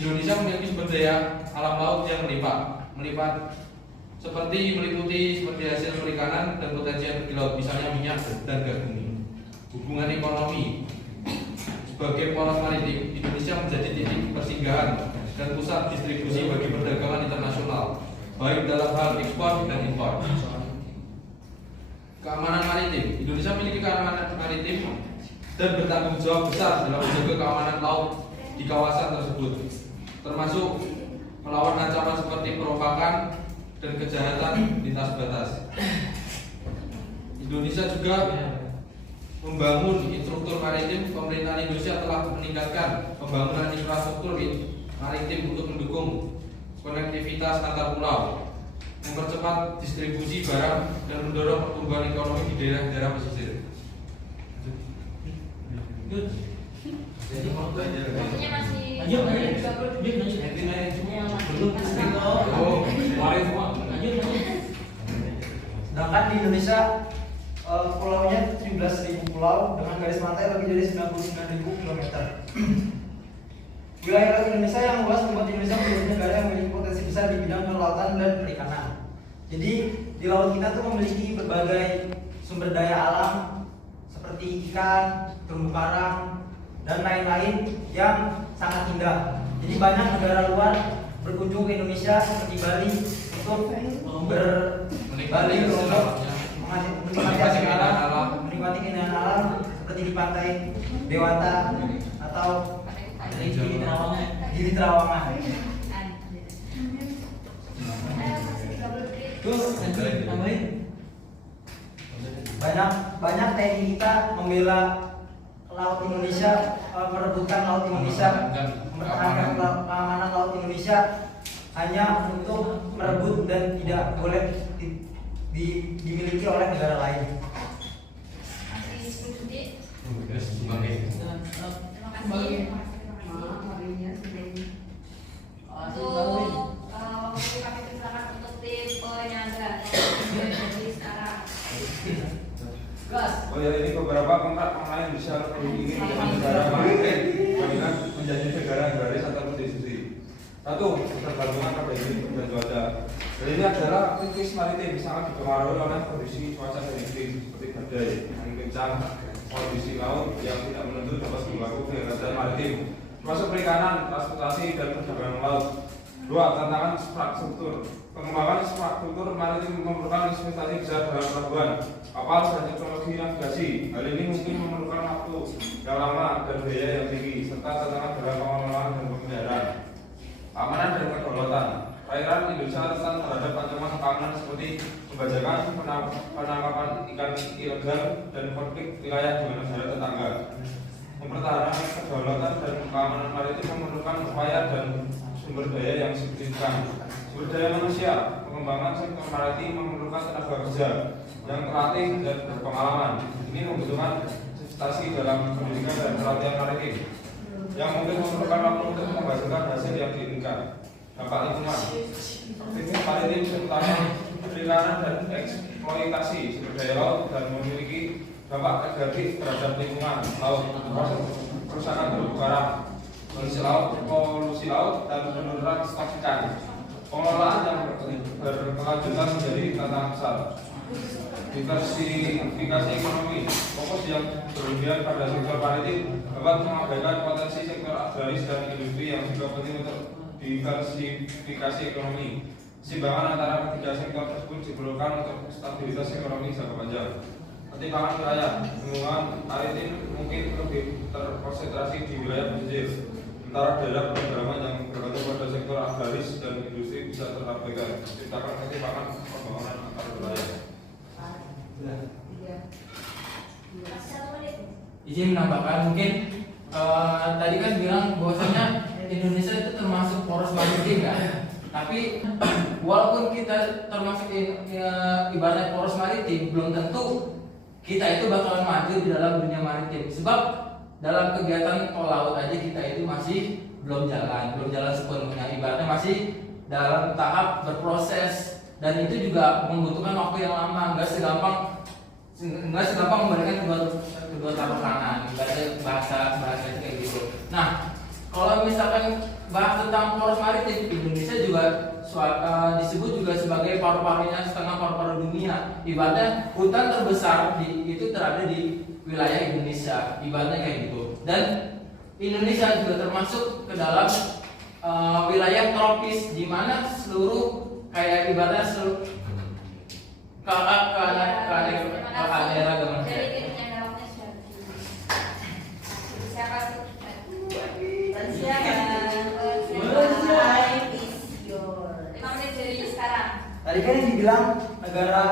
Indonesia memiliki sumber daya alam laut yang melimpah seperti hasil perikanan dan potensi energi laut, misalnya minyak dan gas bumi. Hubungan ekonomi sebagai poros maritim, Indonesia menjadi titik persinggahan dan pusat distribusi bagi perdagangan internasional, baik dalam hal ekspor dan impor. Keamanan maritim, Indonesia memiliki keamanan maritim dan bertanggung jawab besar dalam menjaga keamanan laut di kawasan tersebut, termasuk melawan ancaman seperti perompakan dan kejahatan lintas batas. Indonesia juga membangun infrastruktur maritim. Pemerintahan Indonesia telah meningkatkan pembangunan infrastruktur maritim untuk mendukung konektivitas antar pulau, mempercepat distribusi barang, dan mendorong pertumbuhan ekonomi di daerah-daerah pesisir. Sedangkan di Indonesia pulaunya 17.000 pulau dengan garis pantai lebih dari 99.000 km. Wilayah laut Indonesia yang luas membuat Indonesia menjadi negara yang memiliki potensi besar di bidang kelautan dan perikanan. Jadi di laut kita tuh memiliki berbagai sumber daya alam seperti ikan, terumbu karang, dan lain-lain yang sangat indah. Jadi banyak negara luar berkunjung ke Indonesia seperti Bali untuk menikmati keindahan alam seperti di pantai Dewata atau Gili Trawangan. Terus tambahin. Banyak TNI kita membela laut Indonesia, merebutkan laut Indonesia, mempertahankan keamanan laut Indonesia hanya untuk merebut dan tidak boleh dimiliki oleh negara lain. Oh ya, ini beberapa kontrak online bisa ingin dengan negara maritim dengan menjadi negara agraris atau industri. Satu, ketergantungan pada iklim dan cuaca. Jadi ini adalah aktivitas maritim sangat dipengaruhi oleh kondisi cuaca dan iklim seperti badai, angin kencang, kondisi laut yang tidak menentu dapat berlaku kegiatan maritim, termasuk perikanan, transportasi dan perdagangan laut. Dua, tantangan infrastruktur. Pengembangan infrastruktur maritim memerlukan investasi besar dalam pelabuhan, kapal, dan teknologi navigasi. Hal ini mungkin memerlukan waktu yang lama dan biaya yang tinggi, serta tantangan dalam pengelolaan dan pemeliharaan. Keamanan dan kedaulatan. Perairan Indonesia rentan terhadap ancaman keamanan seperti pembajakan, penangkapan ikan ilegal, dan konflik wilayah dengan negara tetangga. Mempertahankan kedaulatan dan keamanan maritim memerlukan upaya dan sumber daya yang signifikan. Sumber daya manusia, pengembangan sektor maritim memerlukan tenaga kerja yang terlatih dan berpengalaman. Ini membutuhkan investasi dalam pendidikan dan pelatihan maritim yang mungkin memerlukan waktu untuk menghasilkan hasil yang diinginkan. Dampak lingkungan, aktivitas maritim terutama perikanan dan eksploitasi sumber daya laut dan memiliki dampak negatif terhadap lingkungan laut, kerusakan terumbu karang, polusi laut, dan penurunan stok ikan. Pengelolaan yang berkelanjutan menjadi tantangan besar. Diversifikasi ekonomi, fokus yang berlebihan pada sektor maritim dapat mengabaikan potensi sektor agraris dan industri yang juga penting untuk diversifikasi ekonomi. Keseimbangan antara ketiga sektor tersebut diperlukan untuk stabilitas ekonomi jangka panjang. Pertimbangan wilayah, hubungan maritim mungkin lebih terkonsentrasi di wilayah pesisir. Sementara daerah perdagangan yang bergantung pada sektor agraris dan industri bisa terabaikan, menciptakan ketimpangan pembangunan antar wilayah. Izin menambahkan mungkin tadi kan bilang bahwasanya Indonesia itu termasuk poros maritim kan, tapi walaupun kita termasuk ibaratnya poros maritim, belum tentu kita itu bakalan maju di dalam dunia maritim. Sebab dalam kegiatan tol laut aja kita itu masih belum jalan sepenuhnya, ibaratnya masih dalam tahap berproses, dan itu juga membutuhkan waktu yang lama, nggak segampang memberikan kedua telapak tangan, ibaratnya bahasa itu kayak gitu. Nah, kalau misalkan bahas tentang poros maritim, Indonesia juga disebut juga sebagai paru-parunya setengah paru-paru dunia. Ibaratnya hutan terbesar itu terada di wilayah Indonesia, ibaratnya kayak gitu. Dan Indonesia juga termasuk ke dalam wilayah tropis, di mana seluruh kayak ibaratnya seluruh keanekaragaman. Tadi kan yang dibilang negara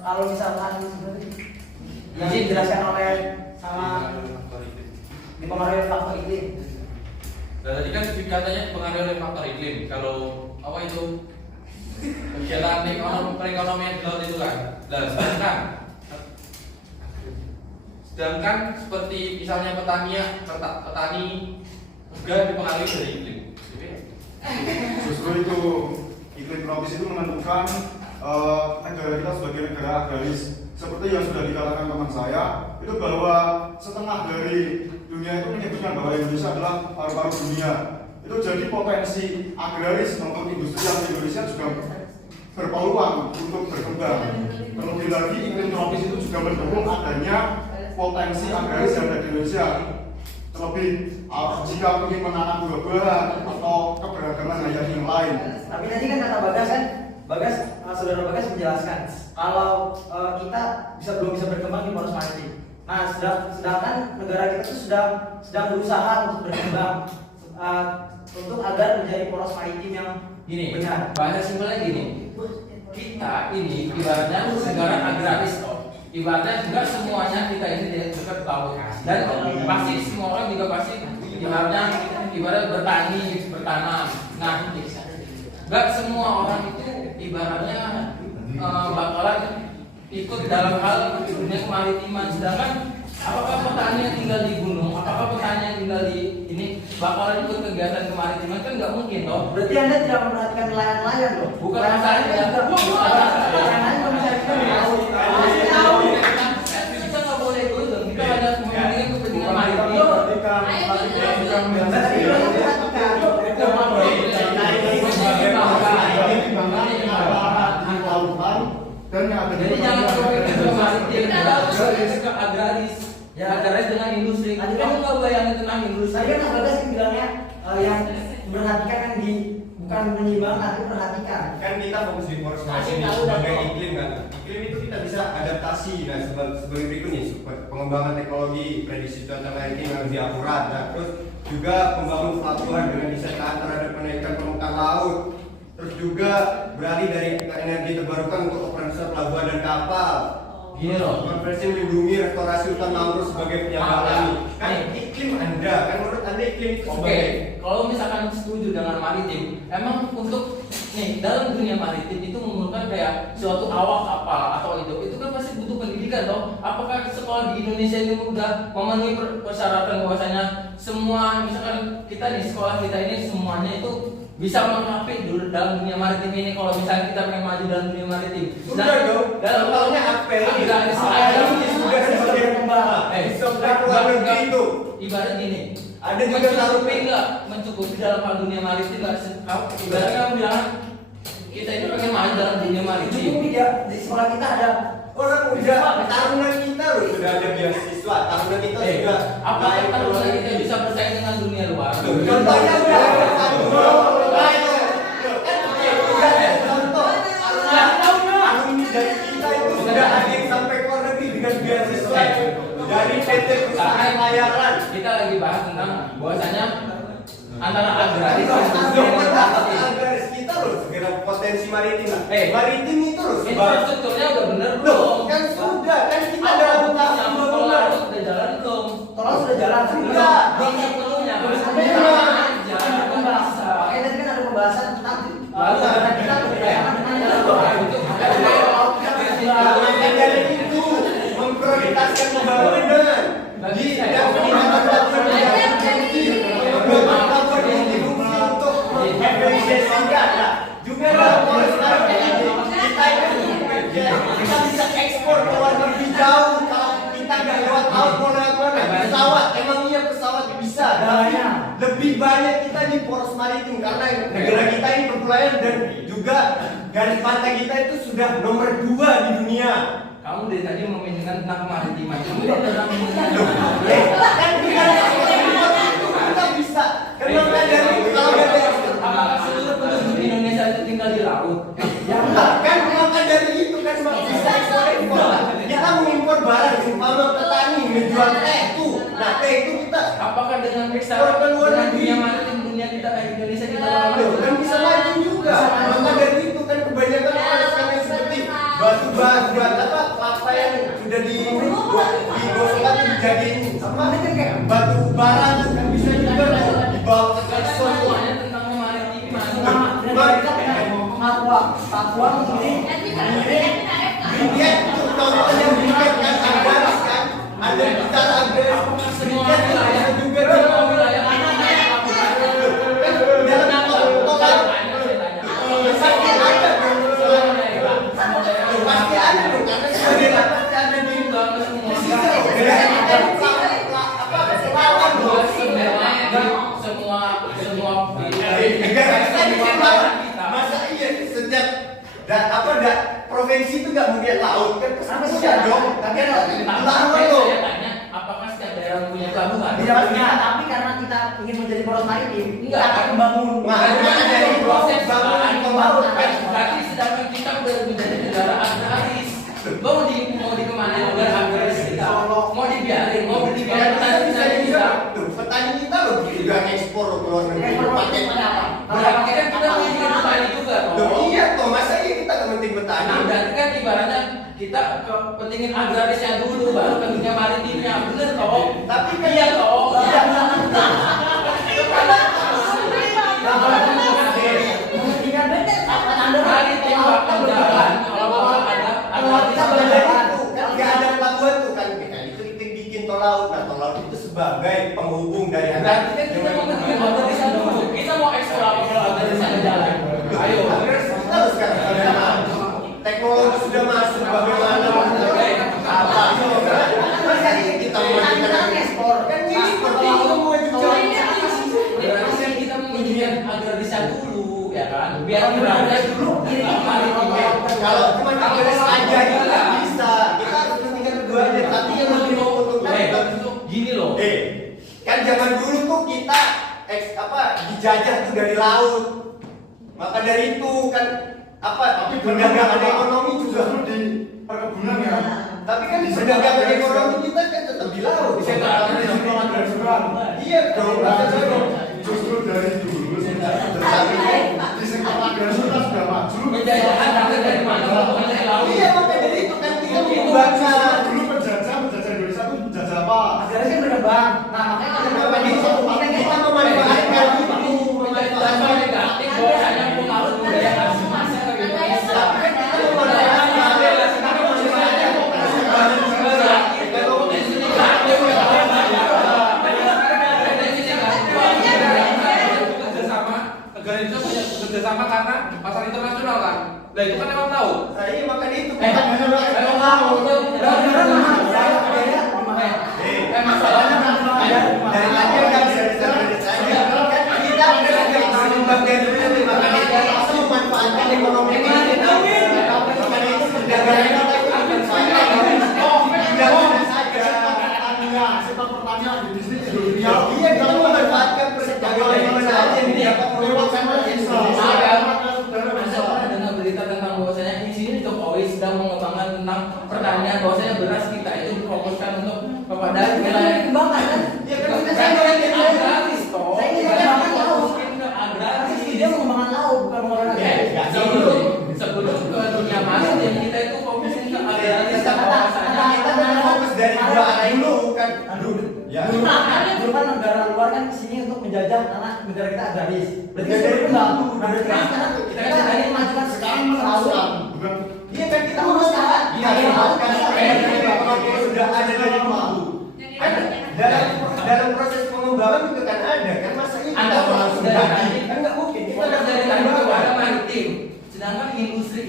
kalau misalkan yang dijelaskan oleh sama dipengaruhi faktor iklim. Dan tadi kan katanya dipengaruhi oleh faktor iklim. Kalau apa itu kegiatan perekonomian di laut itu kan. Dan sedangkan seperti misalnya petani juga dipengaruhi dari iklim. Justru itu iklim tropis itu menentukan negara kita sebagai negara agraris. Seperti yang sudah dikatakan teman saya, itu bahwa setengah dari dunia itu menyebutkan bahwa Indonesia adalah paru-paru dunia. Itu jadi potensi agraris maupun industrial Indonesia juga berpeluang untuk berkembang. Terlebih lagi iklim tropis itu juga mendukung adanya potensi agraris yang ada di Indonesia. Terlebih jika ingin menanam buah-buahan atau keberagaman hayati yang lain. Tapi tadi kan kata saudara Bagas menjelaskan kalau kita belum bisa berkembang di poros maritim. Nah, sedangkan negara kita itu sedang berusaha untuk berkembang untuk agar menjadi poros maritim yang Gini, benar. bahasa simpelnya gini, kita ini ibaratnya negara agraris toh. Ibaratnya juga semuanya kita ini dekat laut, dan pasti semua orang juga pasti ibarat bertani, bertanam. Nah, nggak semua orang itu ibaratnya bakalan ikut dalam hal dunia kemaritiman. Sedangkan apakah petani yang tinggal di gunung, apakah petani yang tinggal di ini bakalan ikut kegiatan kemaritiman? Kan nggak mungkin toh. Berarti Anda tidak memperhatikan nelayan-nelayan loh. Bukan masalahnya. Nelayan juga bisa kita di laut. Kita nggak boleh ikut. Kita hanya mementingkan kepentingan maritim. Dan yang ada Jadi jangan sampai ke maritim, harus ke agraris. Ya, agraris dengan industri. Kamu nggak bayangin tentang industri? Tadi kan Bagas bilangnya yang memperhatikan kan bukan menyimbang tapi perhatikan. Kan kita fokus di poros maritim sebagai iklim kan. Iklim itu kita bisa adaptasi. Nah, sebagai berikut nih, pengembangan teknologi, prediksi cuaca maritim yang lebih akurat. Nah, terus juga membangun pelabuhan dengan disediakan terhadap kenaikan permukaan laut. Terus juga beralih dari energi terbarukan untuk operasional pelabuhan dan kapal. Gini loh. Konversi melindungi restorasi hutan mangrove sebagai penyangga alami. Kan iklim Anda, kan menurut Anda iklim itu Oke, sebagai kalau misalkan setuju dengan maritim, emang untuk nih dalam dunia maritim itu memerlukan kayak suatu awak kapal atau itu kan pasti butuh pendidikan toh. Apakah sekolah di Indonesia ini udah memenuhi persyaratan bahwasanya semua misalkan kita di sekolah kita ini semuanya itu bisa melengkapi dalam dunia maritim ini kalau misalnya kita pengen maju dalam dunia maritim. Sudah dong. Dalam Contohnya apa ini? agraris Sudah sebagai pembahasan. Sudah keluar negeri itu. Ibarat gini, Ada juga mencukupi nggak mencukupi dalam hal dunia maritim nggak? Ibaratnya kamu bilang kita itu pengen maju dalam dunia maritim. Cukup tidak di sekolah kita ada Orang udah tarunan kita loh sudah ada beasiswa, tarunan kita sudah. Apakah tarunan kita bisa bersaing dengan dunia luar? Contohnya udah ada satu. Contoh, alumni dari kita itu sudah ada yang sampai luar negeri dengan beasiswa dari PT Perusahaan Layaran. Kita lagi bahas tentang bahwasanya antara agraris dan Agraris kita loh segera potensi maritim. Maritim itu loh infrastrukturnya udah bener loh, belum? kan sudah kan kita dalam tahap Tol laut udah jalan belum? tol sudah jalan Sudah. Belum sepenuhnya. Ada pembahasan. Makanya tadi kan ada pembahasan tentang negara kita berdayakan dengan jalan tol. Maka dari itu memprioritaskan pembangunan di dan pembangunan untuk mengefisiensikan juga dalam poros maritim kita bisa ekspor ke luar negeri jauh kalau kita nggak lewat laut mau lewat mana pesawat emang iya pesawat bisa Dananya. Lebih banyak kita di poros maritim karena negara kita ini perpulauan dan juga garis pantai kita itu sudah nomor 2 di dunia. Kamu dari tadi mementingkan tentang kemaritiman. Kamu tidak pernah mementingkan Kan bukan itu kita bisa. Kenapa dari kalau dari apakah seluruh penduduk Indonesia itu tinggal di laut? ya enggak kan maka dari itu kan bisa ekspor impor. Kita mengimpor barang umpama petani menjual teh tuh. Nah teh itu kita Apakah dengan Ekspor ke luar dengan negeri. dunia maritim dunia kita kayak Indonesia kita bakal Loh, maju? kan bisa maju juga. Maka dari itu kan kebanyakan orang sekarang seperti batu apa yang sudah digosokkan dijadiin apa batu bara tuh kan bisa juga tuh dibawa ke ekspor tuh. Semuanya tentang kemaritiman. Papua ini Dia itu contohnya briket kan agaris kan ada kita agaris Semua briket wilayah juga semua di wilayah dalam tol kan pasti ada dong pasti ada dong karena sebagai pasti ada di situ apa lawan dong semua negara kita bikin laut masa iya sejak provinsi itu nggak mungkin laut kan pasti ada dong tapi lawan loh Saya tanya, apakah setiap daerah punya pelabuhan? tidak punya, tapi karena kita ingin menjadi poros maritim, kita Enggak. akan membangun. Makanya dari proses bangun pembangun kan Berarti sedangkan kita udah menjadi negara agraris. Mau di kemana negara agraris kita? Mau dibiarin, mau dibiarin petani kita. petani kita loh juga ekspor ke luar negeri Ekspor pakai apa? Berarti kan kita punya petani juga. loh iya toh masa iya kita kepenting petani Nah, berarti kan ibaratnya kita kepentingin agrarisnya dulu, baru ke dunia maritimnya. Bener toh? tapi kan Iya toh? Iya. Maritim bakal jalan kalau ada agraris kita yang belajar jalan. itu kan nggak ada pelabuhan tuh kan kita itu bikin tol laut nah tol laut itu sebagai penghubung dari Berarti kan kita mau mentingin agrarisnya dulu. Kita mau ekspor apa kalau agrarisnya nggak jalan? Ayo. kita harus sekarang sudah maju teknologi sudah masuk bagaimana apa masa iya kita mau ekspor. kan ini seperti itu mau Berarti kan kita menginginkan agrarisnya dulu, ya kan? Biar agraris dulu. Maritimnya. kalau cuma agaris aja itu nggak bisa kita harus kepentingan keduanya tapi yang lebih menguntungkan Gini loh. kan zaman dulu tuh kita dijajah tuh dari laut maka dari itu kan perdagangan ekonomi juga di perkebunan ya. tapi kan di perdagangan ekonomi kita kan tetap di laut iya dong Justru dari dulu di sektor agresi kita sudah maju. Penjajahan datang dari mana? Dari laut. iya maka dari itu kan kita membaca Dulu penjajah Indonesia itu menjajah apa? Agraris kan berkembang. Nah, makanya Kenapa kita memanfaatkan itu Tanpa negatif, bahwa hanya pengaruh budaya masing-masing ke Indonesia. tapi kan kita memanfaatkan Negara Indonesia punya kerjasama karena pasar internasional kan. Nah itu kan emang tahu. nah iya maka itu Emang tahu, masalahnya dari tadi udah bisa diselesaikan kan kita udah mengembangkan dulu maka kita langsung memanfaatkan ekonomi kita maka itu perdagangan kita itu Sektor pertanian di bisnis industrial. iya kita memanfaatkan perdagangan kita aja yang dapat Lewat channel bisa. Saya dengar berita tentang bahwasanya di sini Jokowi sedang mengembangkan tentang pertanian, bahwasanya beras kita itu difokuskan untuk kepada wilayah dikembangkan kan? iya kan kita Saya saya ingin agraris toh. Saya ingin Bukan mengembangkan laut. fokusin ke agraris. Dia mengembangkan laut, bukan mengembangkan agraris. Sebelum ke dunia maritim kita itu fokusin ke agraris dan bahwasanya kita kan fokus dari dua arah itu kan ya Dulu kan negara luar kan kesini untuk menjajah karena negara kita agraris. Berarti kita berkembang. Nah, berarti kan sekarang kita ingin memajukan Sekarang laut. meneruskan, bukan iya kan kita meneruskan iya kan sudah ada dari dulu kan dalam proses pengembangan itu kan ada kan masa ini Anda kita langsung dari ganti tadi kan nggak mungkin kita fokus udah dari dari tadi kepada pengembangan maritim. Sedangkan industri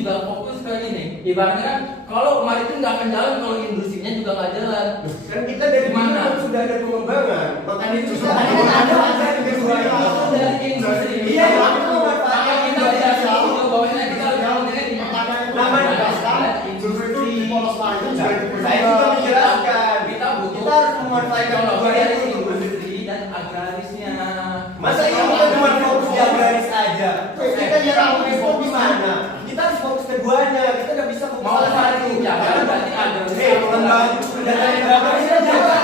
juga fokus ke ini. Ibaratnya kan kalau maritim nggak akan jalan kalau industrinya industri-industrinya juga nggak jalan. Kan kita dari Gimana? mana sudah ada pengembangan, makanya itu Sudah ada di kedua ini. Dari industri. Iya, itu Maka kita tidak tahu bahwasanya kita harus menggunakan di namanya Justru itu di polos lain itu juga itu saya juga menjelaskan. kita butuh Kita harus memanfaatkan teknologi kedua dari itu. industri dan agrarisnya. Masa ini kita cuma fokus di agraris aja? Terus kita nyerang ekspor gimana? Kita harus fokus keduanya. Kita nggak bisa fokus Mau salah cari satu. kebijakan berarti agraris. Pengembangan pendanaan yang berapa sih jaga?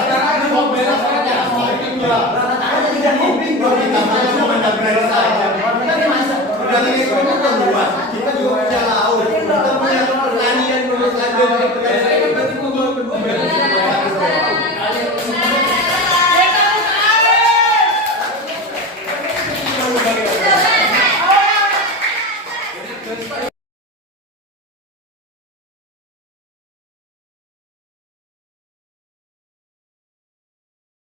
Sekarang mau beres aja. Rata-rata tidak mungkin dong kita cuma agraris saja. Kita kan masa perdagangan ekspor kan luas. Kita juga punya laut. Kita punya pertanian, menurut saya